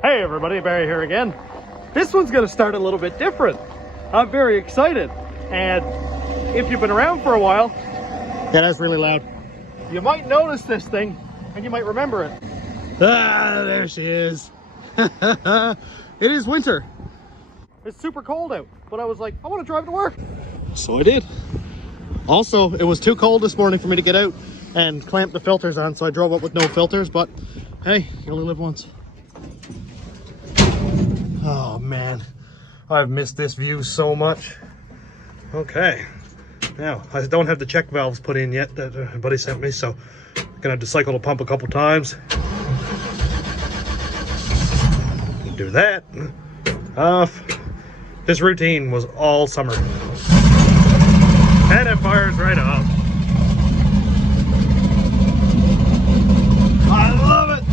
Hey everybody, Barry here again. This one's gonna start a little bit different. I'm very excited. And if you've been around for a while, yeah, that's really loud. You might notice this thing and you might remember it. Ah, there she is. It is winter. It's super cold out, but I was like, I want to drive to work. So I did. Also, it was too cold this morning for me to get out and clamp the filters on, so I drove up with no filters, but hey, you only live once. Oh man, I've missed this view so much. Okay, now I don't have the check valves put in yet that a buddy sent me, so I'm gonna have to cycle the pump a couple times. Do that. Off. This routine was all summer. And it fires right off. I love it.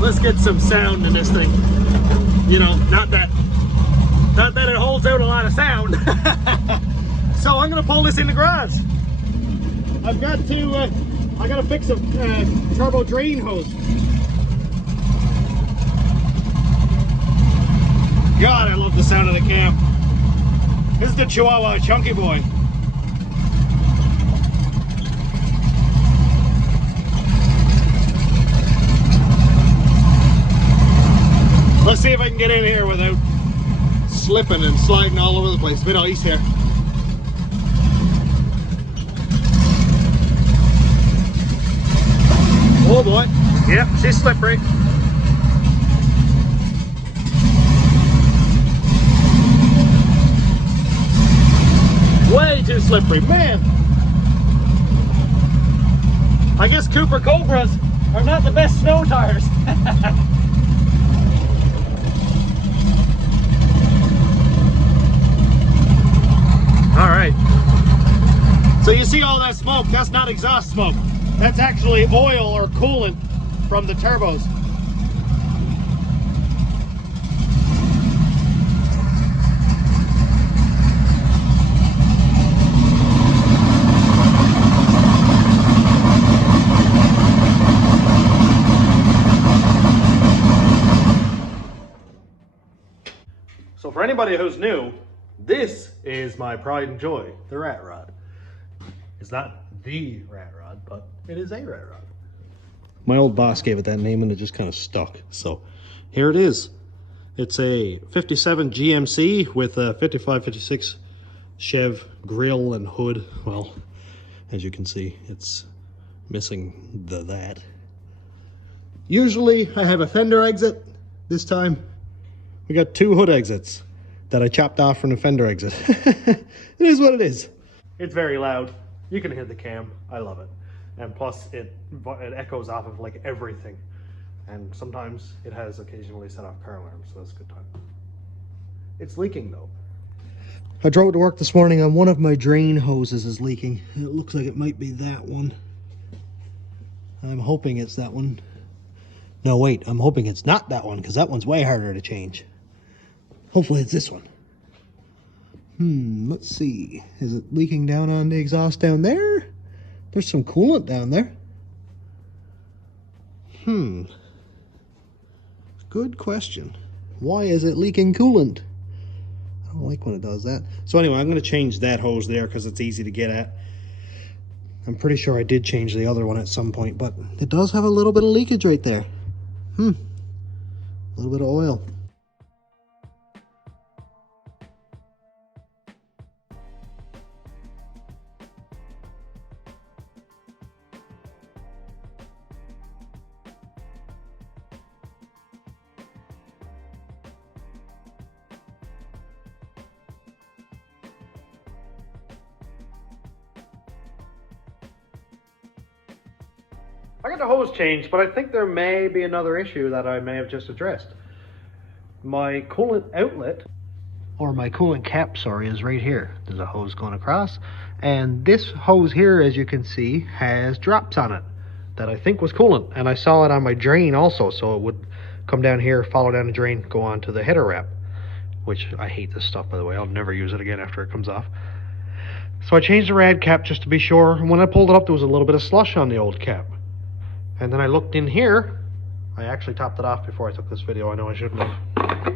Let's get some sound in this thing. You know, not that it holds out a lot of sound. So I'm gonna pull this in the garage. I gotta fix a turbo drain hose. God, I love the sound of the cam. This is the Chihuahua Chunky Boy. Let's see if I can get in here without slipping and sliding all over the place. A bit of ice here. Oh boy. Yep, she's slippery. Way too slippery, man. I guess Cooper Cobras are not the best snow tires. All right. So you see all that smoke? That's not exhaust smoke. That's actually oil or coolant from the turbos. So for anybody who's new, this is my pride and joy, the rat rod. It's not the rat rod, but it is a rat rod. My old boss gave it that name and it just kind of stuck. So here it is. It's a 57 GMC with a 55, 56 Chev grille and hood. Well, as you can see, it's missing that. Usually I have a fender exit. This time we got two hood exits that I chopped off from the fender exit. It is what it is. It's very loud. You can hear the cam. I love it. And plus it echoes off of like everything. And sometimes it has occasionally set off car alarms, so that's a good time. It's leaking though. I drove to work this morning and one of my drain hoses is leaking. It looks like it might be that one. I'm hoping it's that one. No, wait, I'm hoping it's not that one because that one's way harder to change. Hopefully it's this one. Let's see. Is it leaking down on the exhaust down there? There's some coolant down there. Good question. Why is it leaking coolant? I don't like when it does that. So anyway, I'm going to change that hose there because it's easy to get at. I'm pretty sure I did change the other one at some point, but it does have a little bit of leakage right there. A little bit of oil. I got the hose changed, but I think there may be another issue that I may have just addressed. My coolant outlet, or my coolant cap, sorry, is right here. There's a hose going across, and this hose here, as you can see, has drops on it that I think was coolant, and I saw it on my drain also, so it would come down here, follow down the drain, go on to the header wrap, which I hate this stuff, by the way. I'll never use it again after it comes off. So I changed the rad cap just to be sure, and when I pulled it up, there was a little bit of slush on the old cap. And then I looked in here. I actually topped it off before I took this video. I know I shouldn't have.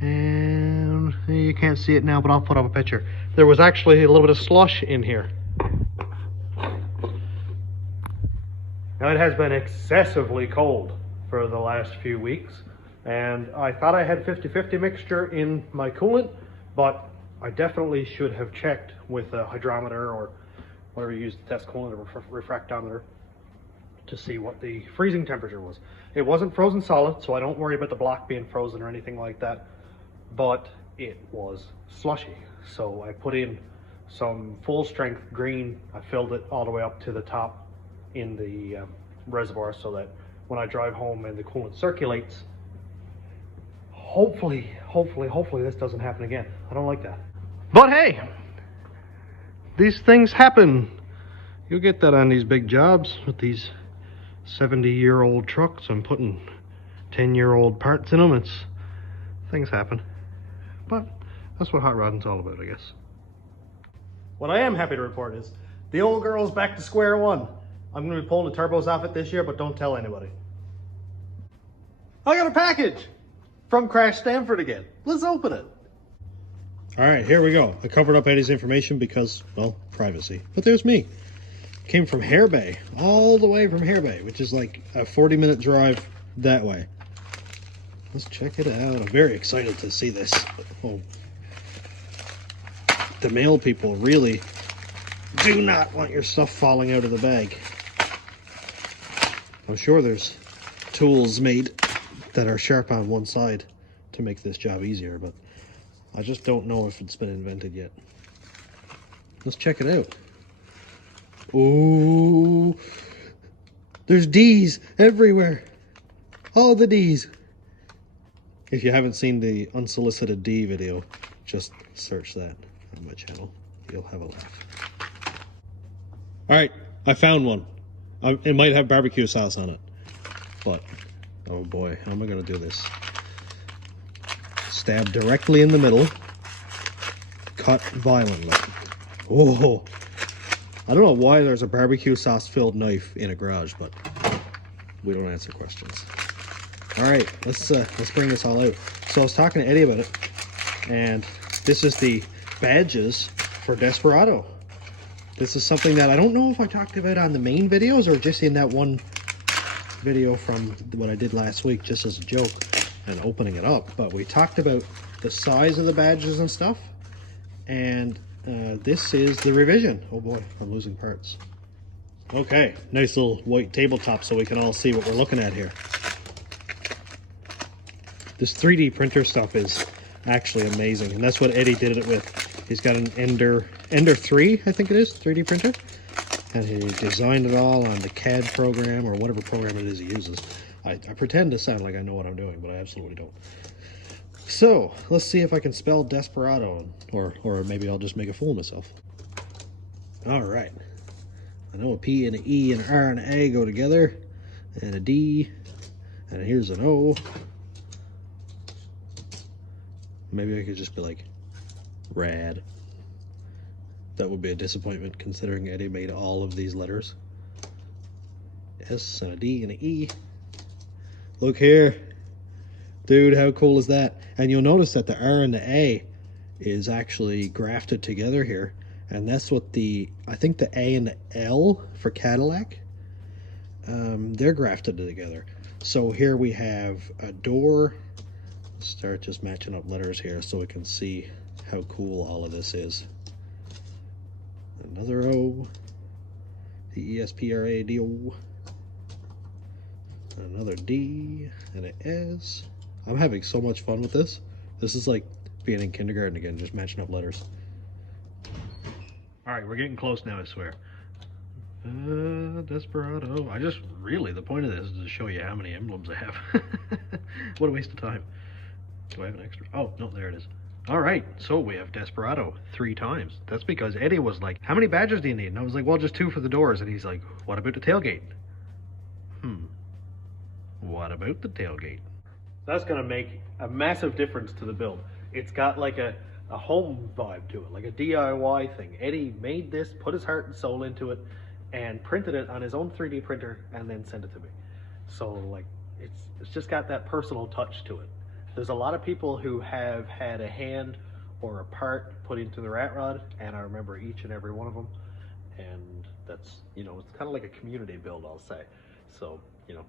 And you can't see it now, but I'll put up a picture. There was actually a little bit of slush in here. Now it has been excessively cold for the last few weeks, and I thought I had 50-50 mixture in my coolant, but I definitely should have checked with a hydrometer or whatever you use to test coolant, or refractometer, to see what the freezing temperature was. It wasn't frozen solid, so I don't worry about the block being frozen or anything like that, but it was slushy. So I put in some full strength green. I filled it all the way up to the top in the reservoir, so that when I drive home and the coolant circulates, hopefully this doesn't happen again. I don't like that. But hey, these things happen. You'll get that on these big jobs with these 70-year-old trucks. I'm putting 10-year-old parts in them. Things happen. But that's what hot rodding's all about, I guess. What I am happy to report is the old girl's back to square one. I'm going to be pulling the turbos off it this year, but don't tell anybody. I got a package from Crash Stanford again. Let's open it. All right, here we go. I covered up Eddie's information because, well, privacy. But there's me. Came from Hare Bay, all the way from Hare Bay, which is like a 40-minute drive that way. Let's check it out. I'm very excited to see this. Oh, the mail people really do not want your stuff falling out of the bag. I'm sure there's tools made that are sharp on one side to make this job easier, but I just don't know if it's been invented yet. Let's check it out. Ooh, there's D's everywhere. All the D's. If you haven't seen the unsolicited D video, just search that on my channel. You'll have a laugh. All right, I found one. It might have barbecue sauce on it, but oh boy, how am I gonna do this? Stab directly in the middle, cut violently. Oh, I don't know why there's a barbecue sauce filled knife in a garage, but we don't answer questions. All right, let's bring this all out. So I was talking to Eddie about it, and this is the badges for Desperado. This is something that I don't know if I talked about on the main videos or just in that one video from what I did last week, just as a joke and opening it up. But we talked about the size of the badges and stuff, and this is the revision. Oh boy, I'm losing parts. Okay, nice little white tabletop so we can all see what we're looking at here. This 3D printer stuff is actually amazing, and that's what Eddie did it with. He's got an Ender 3, I think it is, 3D printer, and he designed it all on the CAD program or whatever program it is he uses. I pretend to sound like I know what I'm doing, but I absolutely don't. So let's see if I can spell Desperado, or maybe I'll just make a fool of myself. All right, I know a P and an E and an R and an A go together, and a D, and here's an O. Maybe I could just be like rad. That would be a disappointment considering Eddie made all of these letters. S and a D and an E. Look here. Dude, how cool is that? And you'll notice that the R and the A is actually grafted together here. And that's what I think the A and the L for Cadillac, they're grafted together. So here we have a door. Start just matching up letters here so we can see how cool all of this is. Another O, the ESPRADO, another D, and an S. I'm having so much fun with this. This is like being in kindergarten again, just matching up letters. All right, we're getting close now, I swear. Desperado. The point of this is to show you how many emblems I have. What a waste of time. Do I have an extra? Oh, no, there it is. All right, so we have Desperado 3 times. That's because Eddie was like, how many badges do you need? And I was like, well, just 2 for the doors. And he's like, what about the tailgate? What about the tailgate? That's going to make a massive difference to the build. It's got like a home vibe to it, like a DIY thing. Eddie made this, put his heart and soul into it, and printed it on his own 3D printer and then sent it to me. So like, it's just got that personal touch to it. There's a lot of people who have had a hand or a part put into the rat rod, and I remember each and every one of them. And that's, you know, it's kind of like a community build, I'll say. So, you know,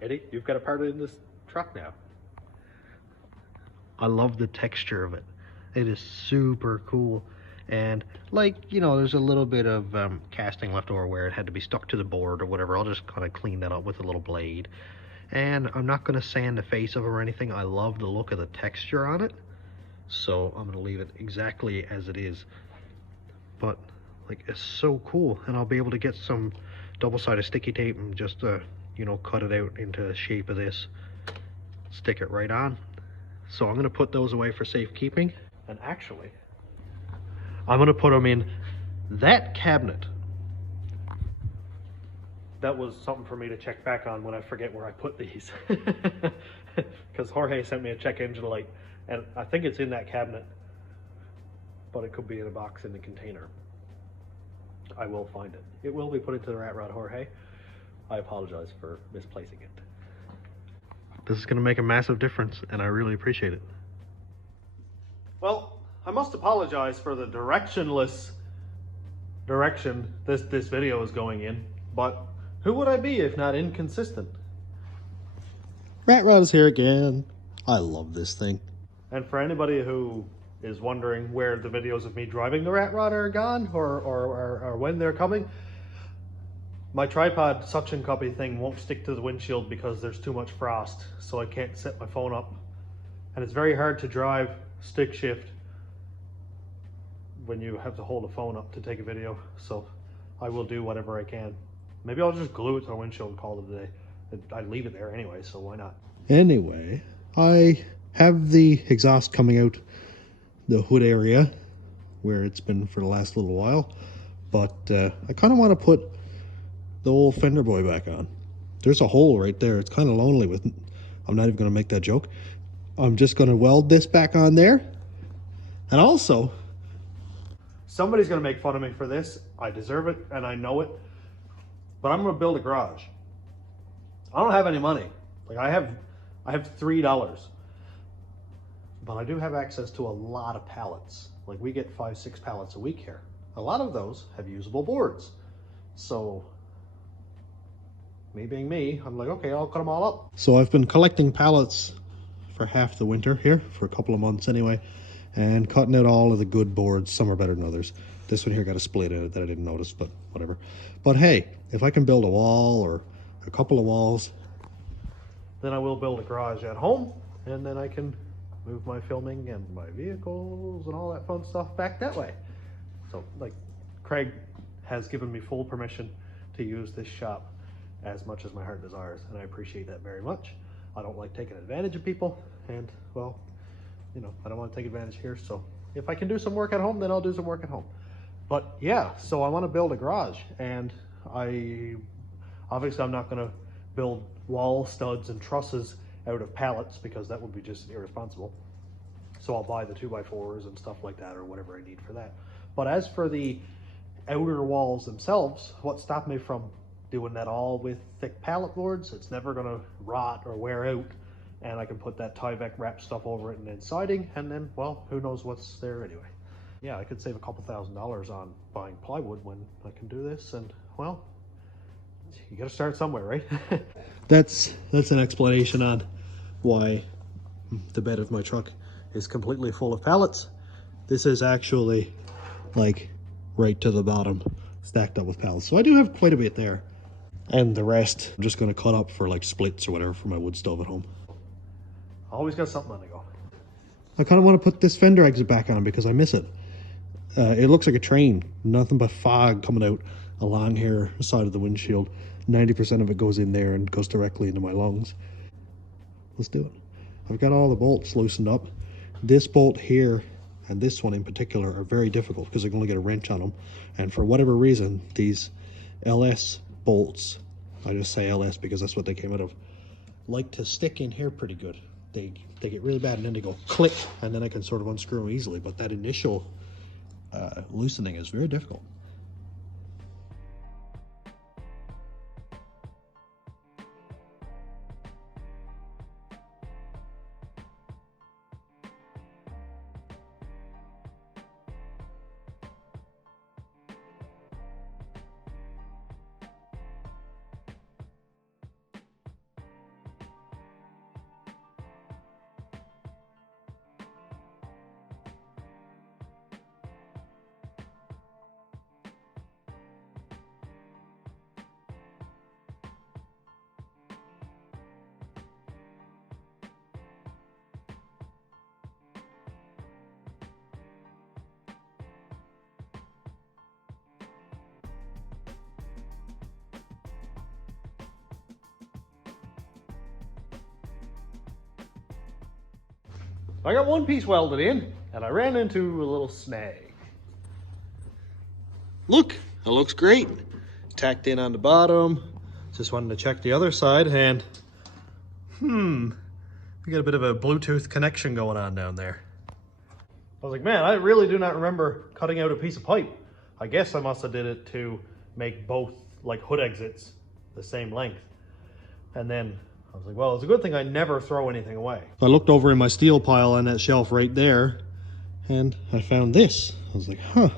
Eddie, you've got a part in this truck now. I love the texture of it. It is super cool. And like, you know, there's a little bit of casting left over where it had to be stuck to the board or whatever. I'll just kind of clean that up with a little blade. And I'm not going to sand the face of it or anything. I love the look of the texture on it. So I'm going to leave it exactly as it is. But like, it's so cool. And I'll be able to get some double-sided sticky tape and just, you know, cut it out into the shape of this. Stick it right on. So I'm going to put those away for safekeeping. And actually, I'm going to put them in that cabinet. That was something for me to check back on when I forget where I put these. Because Jorge sent me a check engine light, and I think it's in that cabinet, but it could be in a box in the container. I will find it. It will be put into the rat rod, Jorge. I apologize for misplacing it. This is going to make a massive difference, and I really appreciate it. Well, I must apologize for the directionless direction this video is going in, but who would I be if not inconsistent? Rat Rod is here again. I love this thing. And for anybody who is wondering where the videos of me driving the Rat Rod are gone, or when they're coming, my tripod suction cuppy thing won't stick to the windshield because there's too much frost, so I can't set my phone up. And it's very hard to drive stick shift when you have to hold a phone up to take a video, so I will do whatever I can. Maybe I'll just glue it to the windshield and call it a day. I leave it there anyway, so why not? Anyway, I have the exhaust coming out the hood area where it's been for the last little while, but I kind of want to put the old fender boy back on. There's a hole right there. It's kind of lonely with, I'm not even going to make that joke. I'm just going to weld this back on there. And also, somebody's going to make fun of me for this. I deserve it and I know it. But I'm going to build a garage. I don't have any money. Like I have $3. But I do have access to a lot of pallets. Like we get 5-6 pallets a week here. A lot of those have usable boards. So me being me, I'm like, okay, I'll cut them all up. So I've been collecting pallets for half the winter here, for a couple of months anyway, and cutting out all of the good boards. Some are better than others. This one here got a split in it that I didn't notice, but whatever. But hey, if I can build a wall or a couple of walls, then I will build a garage at home, and then I can move my filming and my vehicles and all that fun stuff back that way. So like, Craig has given me full permission to use this shop as much as my heart desires, and I appreciate that very much. I don't like taking advantage of people, and well, you know, I don't want to take advantage here, so if I can do some work at home, then I'll do some work at home. But yeah, so I want to build a garage, and obviously I'm not going to build wall studs and trusses out of pallets because that would be just irresponsible. So I'll buy the 2x4s and stuff like that, or whatever I need for that. But as for the outer walls themselves, what stopped me from doing that all with thick pallet boards? It's never going to rot or wear out, and I can put that Tyvek wrap stuff over it and then siding, and then, well, who knows what's there anyway. Yeah, I could save a couple $1,000s on buying plywood when I can do this, and well, you got to start somewhere, right? That's an explanation on why the bed of my truck is completely full of pallets. This is actually like right to the bottom, stacked up with pallets. So I do have quite a bit there. And the rest I'm just going to cut up for like splits or whatever for my wood stove at home. Always got something on the go. I kind of want to put this fender exit back on because I miss it. It looks like a train. Nothing but fog coming out along here, side of the windshield. 90% of it goes in there and goes directly into my lungs. Let's do it. I've got all the bolts loosened up. This bolt here and this one in particular are very difficult because I can only get a wrench on them. And for whatever reason, these LS bolts, I just say LS because that's what they came out of, like to stick in here pretty good. They get really bad and then they go click, and then I can sort of unscrew them easily. But that initial loosening is very difficult. I got one piece welded in, and I ran into a little snag. Look, it looks great. Tacked in on the bottom. Just wanted to check the other side, and we got a bit of a Bluetooth connection going on down there. I was like, man, I really do not remember cutting out a piece of pipe. I guess I must have did it to make both like hood exits the same length. And then I was like, well, it's a good thing I never throw anything away. I looked over in my steel pile on that shelf right there, and I found this. I was like, huh,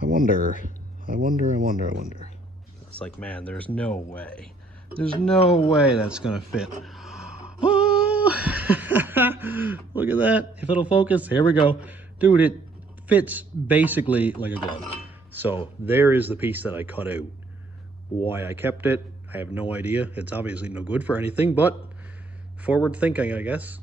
I wonder. It's like, man, there's no way. There's no way that's gonna fit. Oh, look at that. If it'll focus, here we go. Dude, it fits basically like a glove. So there is the piece that I cut out. Why I kept it, I have no idea. It's obviously no good for anything, but forward thinking, I guess.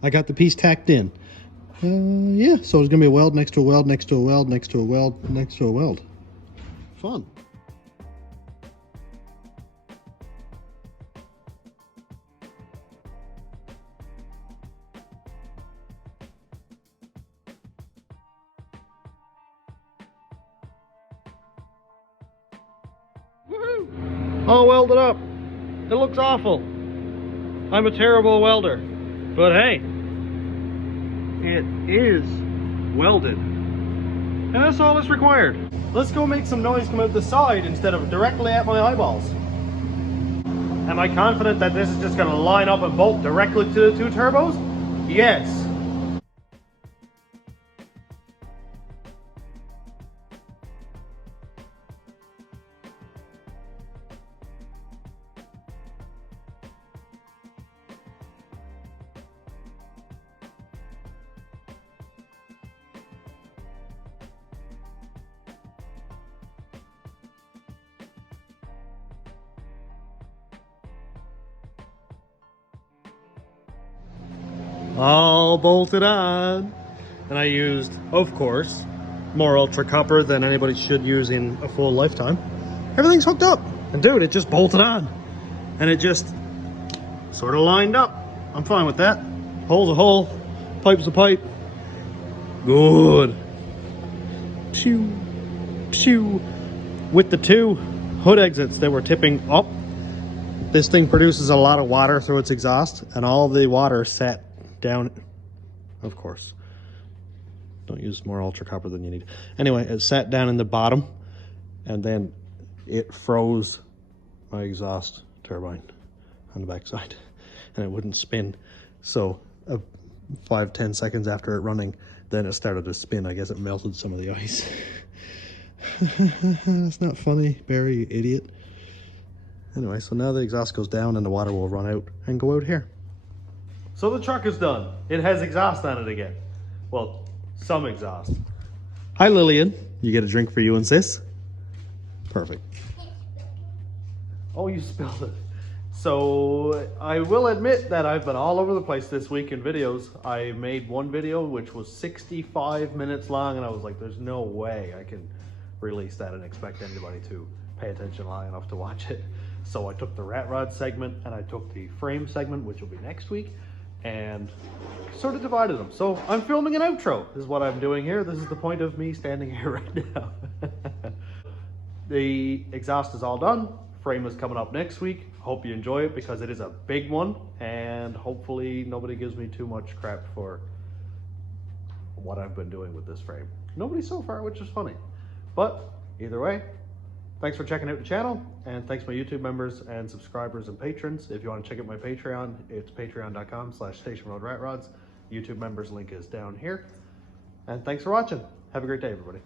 I got the piece tacked in. Yeah, so it's gonna be a weld next to a weld, next to a weld, next to a weld, next to a weld. Fun. Woohoo! All welded up. It looks awful. I'm a terrible welder. But hey, it is welded. And that's all that's required. Let's go make some noise come out the side instead of directly at my eyeballs. Am I confident that this is just gonna line up and bolt directly to the two turbos? Yes. All bolted on. And I used, of course, more ultra copper than anybody should use in a full lifetime. Everything's hooked up. And dude, it just bolted on. And it just sort of lined up. I'm fine with that. Hole's a hole, pipe's a pipe. Good. Pew, pew. With the two hood exits that were tipping up, this thing produces a lot of water through its exhaust, and all the water sat down, of course. Don't use more ultra copper than you need. Anyway, it sat down in the bottom, and then it froze my exhaust turbine on the backside, and it wouldn't spin. So 5-10 seconds after it running, then it started to spin. I guess it melted some of the ice. That's not funny, Barry, you idiot. Anyway, so now the exhaust goes down and the water will run out and go out here. So the truck is done. It has exhaust on it again. Well, some exhaust. Hi, Lillian. You get a drink for you and sis? Perfect. Oh, you spilled it. So I will admit that I've been all over the place this week in videos. I made one video which was 65 minutes long, and I was like, there's no way I can release that and expect anybody to pay attention long enough to watch it. So I took the rat rod segment and I took the frame segment, which will be next week, and sort of divided them. So I'm filming an outro, is what I'm doing here. This is the point of me standing here right now. The exhaust is all done. Frame is coming up next week. Hope you enjoy it because it is a big one, and hopefully nobody gives me too much crap for what I've been doing with this frame. Nobody so far, which is funny. But either way, thanks for checking out the channel, and thanks my YouTube members and subscribers and patrons. If you want to check out my Patreon, it's patreon.com/stationroadratrods. YouTube members link is down here. And thanks for watching. Have a great day, everybody.